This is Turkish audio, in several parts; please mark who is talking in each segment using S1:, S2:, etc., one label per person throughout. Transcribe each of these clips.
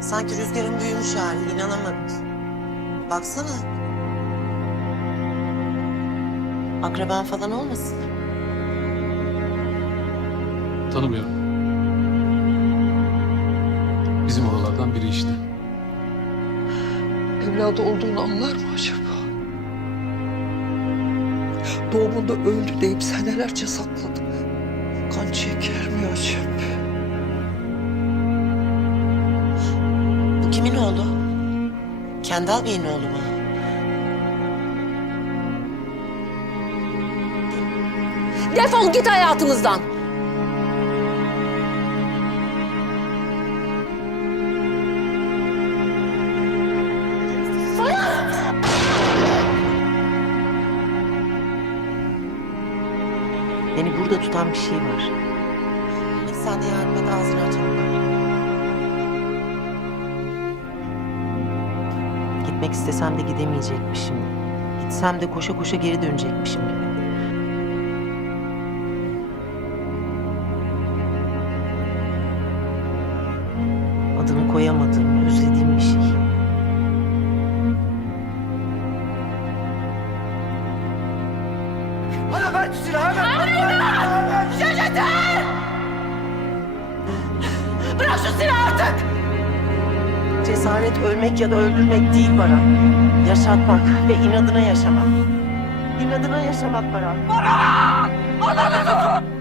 S1: Sanki rüzgarın büyümüş hali, inanamadım. Baksana. Akraban falan olmasın?
S2: Tanımıyorum. Bizim oralardan biri işte.
S3: Evladı olduğunu anlar mı acaba? Doğumunda öldü deyip senelerce sakladı. Kan çeker mi acaba?
S1: Kimin oğlu? Kendal Bey'in oğlu mu?
S4: Defol git hayatımızdan.
S1: Beni burada tutan bir şey var. Sen yardım et ağzını açalım. Gitmek istesem de gidemeyecekmişim. Gitsem de koşa koşa geri dönecekmişim gibi. Adını koyamadığım, özlediğim bir şey.
S4: Bırak şu silahı artık.
S1: Cesaret ölmek ya da öldürmek değil Baran. Yaşatmak ve inadına yaşamak. İnadına yaşamak Baran. Benden bir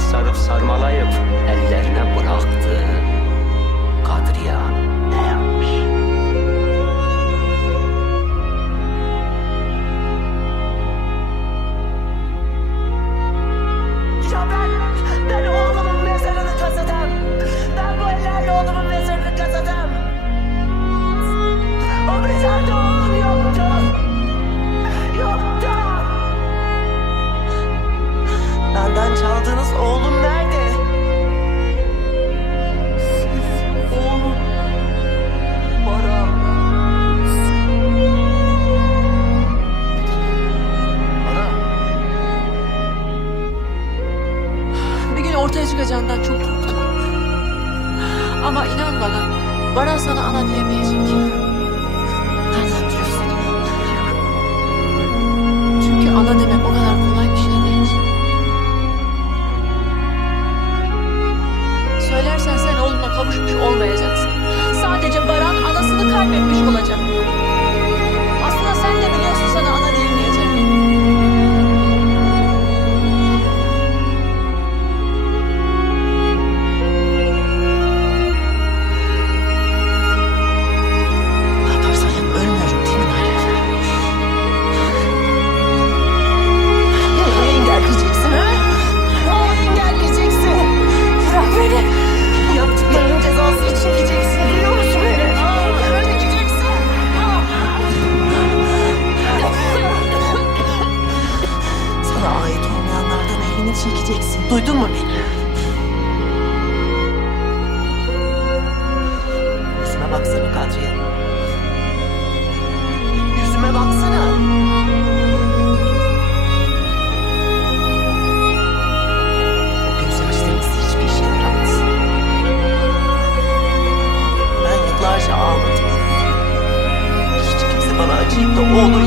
S5: sarıp sarmalayıp ellerine bıraktığı Kadriye
S1: oğlum nerede?
S3: Oğlum. Baran.
S4: Bir gün ortaya çıkacağından çok korktum. Ama inan bana, Baran sana ana diyemeyecek.
S1: Nereden biliyorsun?
S4: Çünkü ana demek o kadar
S1: çekeceksin. Duydun mu beni? Yüzüme baksana Kadriye. Yüzüme baksana. Gözyaşlarınız hiçbir işe yaramaz. Ben yıllarca ağladım. Hiç kimse bana acıyıp da oğlun